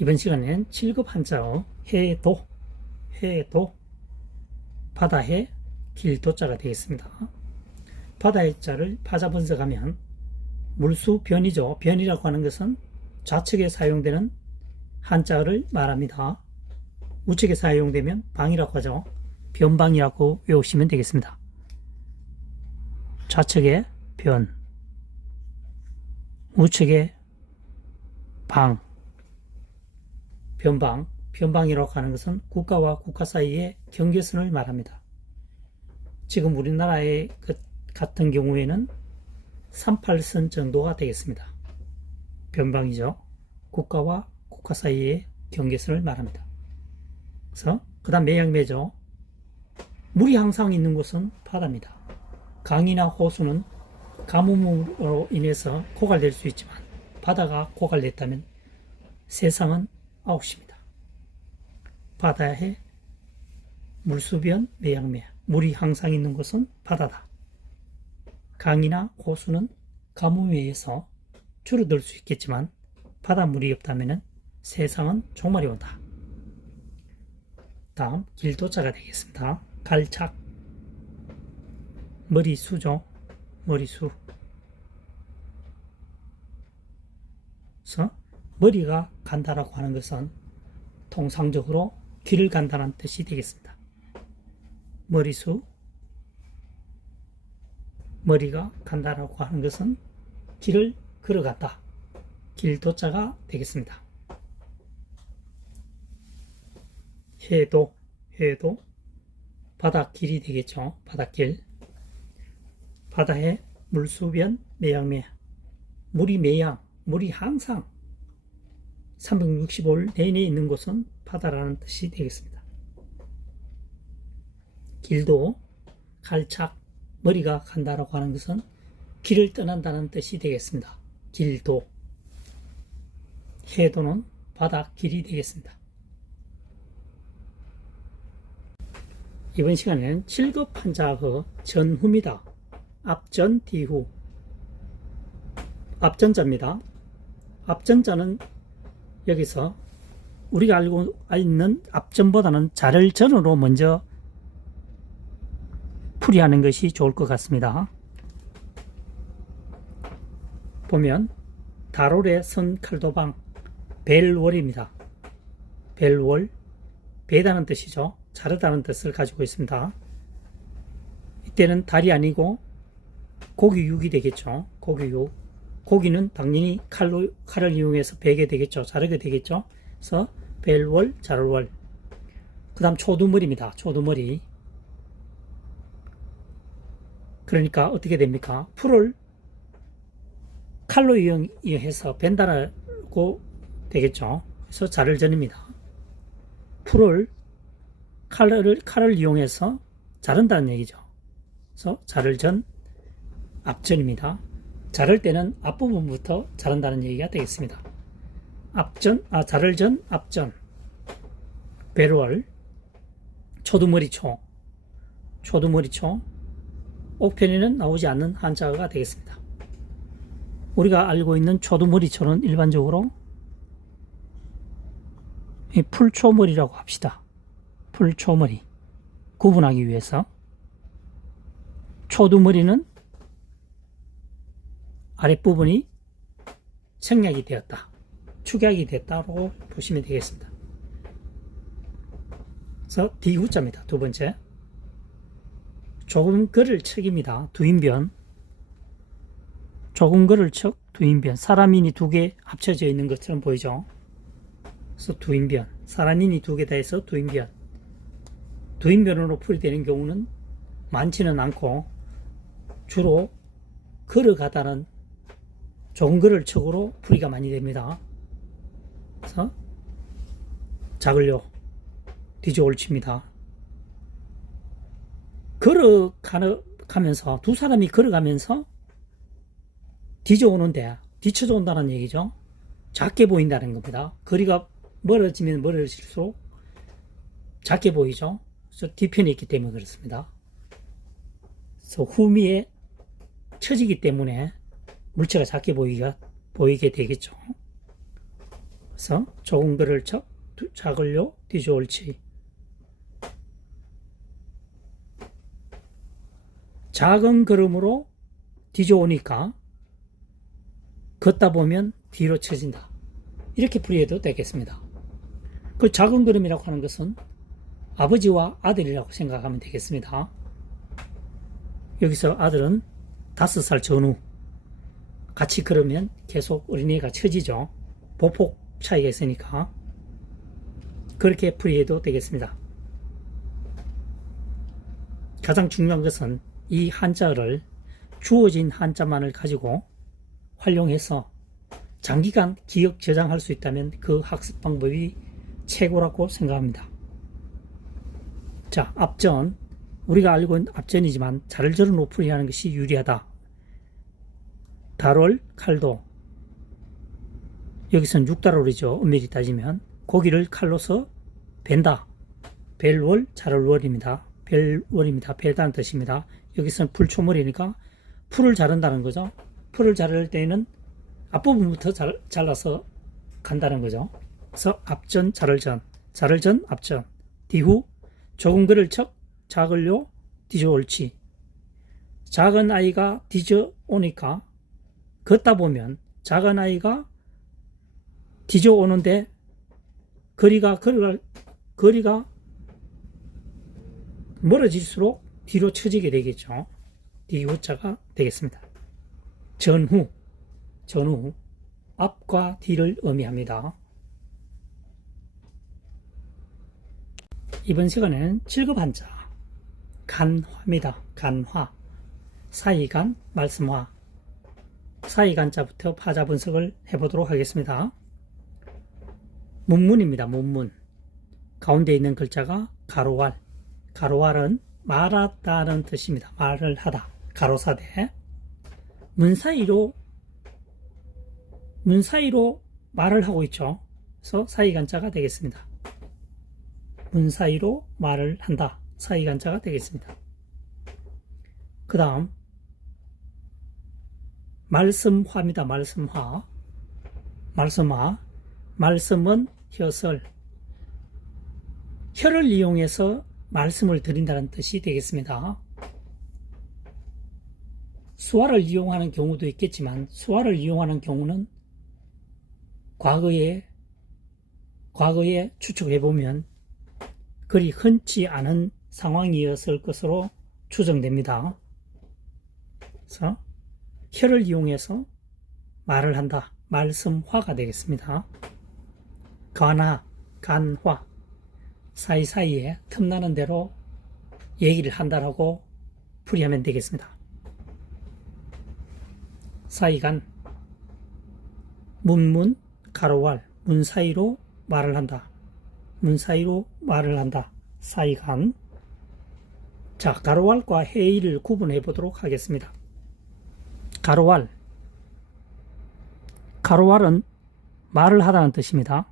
이번 시간엔 7급 한자어 해도, 바다해, 길도자가 되겠습니다. 바다의 자를 파자 분석하면 물수 변이죠. 변이라고 하는 것은 좌측에 사용되는 한자어를 말합니다. 우측에 사용되면 방이라고 하죠. 변방이라고 외우시면 되겠습니다. 좌측에 변, 우측에 방, 변방, 변방이라고 하는 것은 국가와 국가 사이의 경계선을 말합니다. 지금 우리나라의 같은 경우에는 38선 정도가 되겠습니다. 변방이죠. 국가와 국가 사이의 경계선을 말합니다. 그래서 그 다음 매양매죠. 물이 항상 있는 곳은 바다입니다. 강이나 호수는 가뭄으로 인해서 고갈될 수 있지만 바다가 고갈됐다면 세상은 아웃입니다. 바다에 물수변 매양매, 물이 항상 있는 곳은 바다다. 강이나 호수는 가뭄에 의해서 줄어들 수 있겠지만 바닷물이 없다면 세상은 종말이 온다. 다음 길도자가 되겠습니다. 갈착, 머리수죠. 머리수. 그래서 머리가 간다라고 하는 것은 통상적으로 길을 간다는 뜻이 되겠습니다. 머리수, 머리가 간다라고 하는 것은 길을 걸어갔다. 길도자가 되겠습니다. 해도, 바닷길이 되겠죠. 바닷길. 바다에 물수변 매양매, 물이 매양, 물이 항상 365일 내내 있는 곳은 바다라는 뜻이 되겠습니다. 길도, 갈착, 머리가 간다라고 하는 것은 길을 떠난다는 뜻이 되겠습니다. 길도, 해도는 바닷길이 되겠습니다. 이번 시간에는 7급 한자어 전후입니다. 앞전, 뒤후. 앞전자입니다. 앞전자는 여기서 우리가 알고 있는 앞전보다는 자를 전으로 먼저 풀이하는 것이 좋을 것 같습니다. 보면 달월의 선칼도방, 벨월입니다. 벨월, 배다는 뜻이죠. 자르다는 뜻을 가지고 있습니다. 이때는 달이 아니고 고기육이 되겠죠. 고기육. 고기는 당연히 칼을 이용해서 베게 되겠죠. 자르게 되겠죠. 그래서 벨월, 자르월. 그 다음 초두머리입니다. 초두머리. 그러니까 어떻게 됩니까? 풀을 칼로 이용해서 벤다라고 되겠죠. 그래서 자를 전입니다. 풀을 칼을 이용해서 자른다는 얘기죠. 그래서 자를 전, 앞전입니다. 자를 때는 앞부분부터 자른다는 얘기가 되겠습니다. 자를 전, 앞전. 배월, 초두머리초. 초두머리초. 옥편에는 나오지 않는 한자어가 되겠습니다. 우리가 알고 있는 초두머리초는 일반적으로 풀초머리라고 합시다. 풀초머리. 구분하기 위해서. 초두머리는 아랫부분이 생략이 되었다. 축약이 됐다고 보시면 되겠습니다. 그래서 뒤후자입니다. 두 번째. 조금 걸을 척입니다. 두인변. 조금 걸을 척, 두인변. 사람인이 두 개 합쳐져 있는 것처럼 보이죠. 그래서 두인변. 사람인이 두 개 다 해서 두인변. 두인변으로 풀이되는 경우는 많지는 않고 주로 걸어가다는 조금 걸을 척으로 풀이가 많이 됩니다. 그래서 작을요, 뒤져 옳칩니다. 걸어가면서, 두 사람이 걸어가면서 뒤져오는데, 뒤쳐져 온다는 얘기죠. 작게 보인다는 겁니다. 거리가 멀어지면 멀어질수록 작게 보이죠. 그래서 뒤편에 있기 때문에 그렇습니다. 그래서 후미에 처지기 때문에 물체가 작게 보이게 되겠죠. 그래서 좋은 글을 쳐 작을요 뒤져올지. 작은 걸음으로 뒤져오니까 걷다 보면 뒤로 처진다. 이렇게 풀이해도 되겠습니다. 그 작은 걸음이라고 하는 것은 아버지와 아들이라고 생각하면 되겠습니다. 여기서 아들은 5살 전후 같이 걸으면 계속 어린이가 처지죠. 보폭 차이가 있으니까 그렇게 풀이해도 되겠습니다. 가장 중요한 것은 이 한자를 주어진 한자만을 가지고 활용해서 장기간 기억 저장할 수 있다면 그 학습 방법이 최고라고 생각합니다. 자, 앞전 우리가 알고 있는 앞전이지만 자를 저는 오풀이하는 것이 유리하다. 달월 칼도 여기서는 6달월이죠. 엄밀히 따지면 고기를 칼로서 벤다. 벨월 자를월입니다. 벨월입니다. 베다는 뜻입니다. 여기서는 풀초물이니까 풀을 자른다는 거죠. 풀을 자를 때에는 앞부분부터 잘라서 간다는 거죠. 그래서 앞전 자를전, 자를전 앞전, 뒤후 적은 글을 척 작을요 뒤져올지. 작은 아이가 뒤져오니까 걷다 보면 작은 아이가 뒤져오는데 거리가 멀어질수록 뒤로 처지게 되겠죠. 뒤후자가 되겠습니다. 전후 앞과 뒤를 의미합니다. 이번 시간에는 7급 한자 간화입니다. 간화 사이간 말씀화 사이간자부터 파자 분석을 해보도록 하겠습니다. 문문입니다. 문문 가운데 있는 글자가 가로왈 가로왈은 말하다는 뜻입니다. 말을 하다 가로사대 문 사이로 말을 하고 있죠. 그래서 사이간자가 되겠습니다. 문 사이로 말을 한다. 사이간자가 되겠습니다. 그 다음 말씀화입니다. 말씀화 말씀은 혀설 혀를 이용해서 말씀을 드린다는 뜻이 되겠습니다. 수화를 이용하는 경우도 있겠지만 수화를 이용하는 경우는 과거에 추측을 해보면 그리 흔치 않은 상황이었을 것으로 추정됩니다. 그래서 혀를 이용해서 말을 한다. 말씀화가 되겠습니다. 간화 사이사이에 틈나는 대로 얘기를 한다라고 풀이하면 되겠습니다. 사이간 문문 가로왈 문 사이로 말을 한다. 문 사이로 말을 한다. 사이간 자 가로왈과 해이를 구분해 보도록 하겠습니다. 가로왈은 말을 하다는 뜻입니다.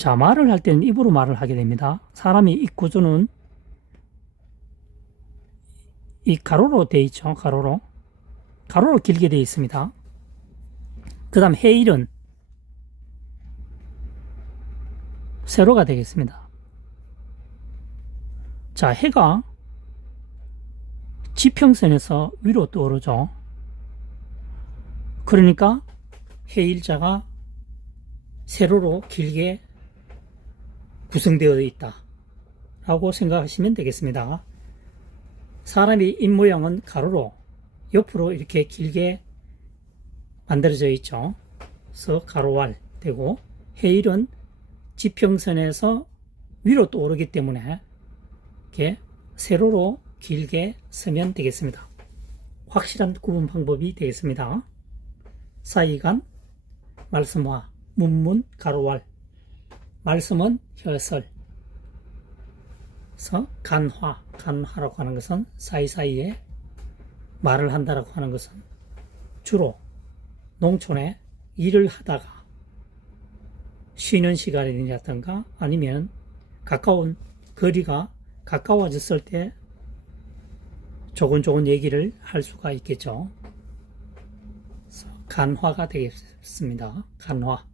자, 말을 할 때는 입으로 말을 하게 됩니다. 사람이 입 구조는 이 가로로 되어 있죠. 가로로 길게 되어 있습니다. 그 다음 해일은 세로가 되겠습니다. 자, 해가 지평선에서 위로 떠오르죠. 그러니까 해일자가 세로로 길게 구성되어 있다 라고 생각하시면 되겠습니다. 사람의 입모양은 가로로 옆으로 이렇게 길게 만들어져 있죠. 그래서 가로왈 되고 해일은 지평선에서 위로 떠오르기 때문에 이렇게 세로로 길게 서면 되겠습니다. 확실한 구분 방법이 되겠습니다. 사이간 말씀화 문문 가로왈 말씀은 혀설 그래서 간화라고 하는 것은 사이사이에 말을 한다라고 하는 것은 주로 농촌에 일을 하다가 쉬는 시간이라든가 아니면 가까운 거리가 가까워졌을 때 조곤조곤 얘기를 할 수가 있겠죠. 간화가 되겠습니다. 간화.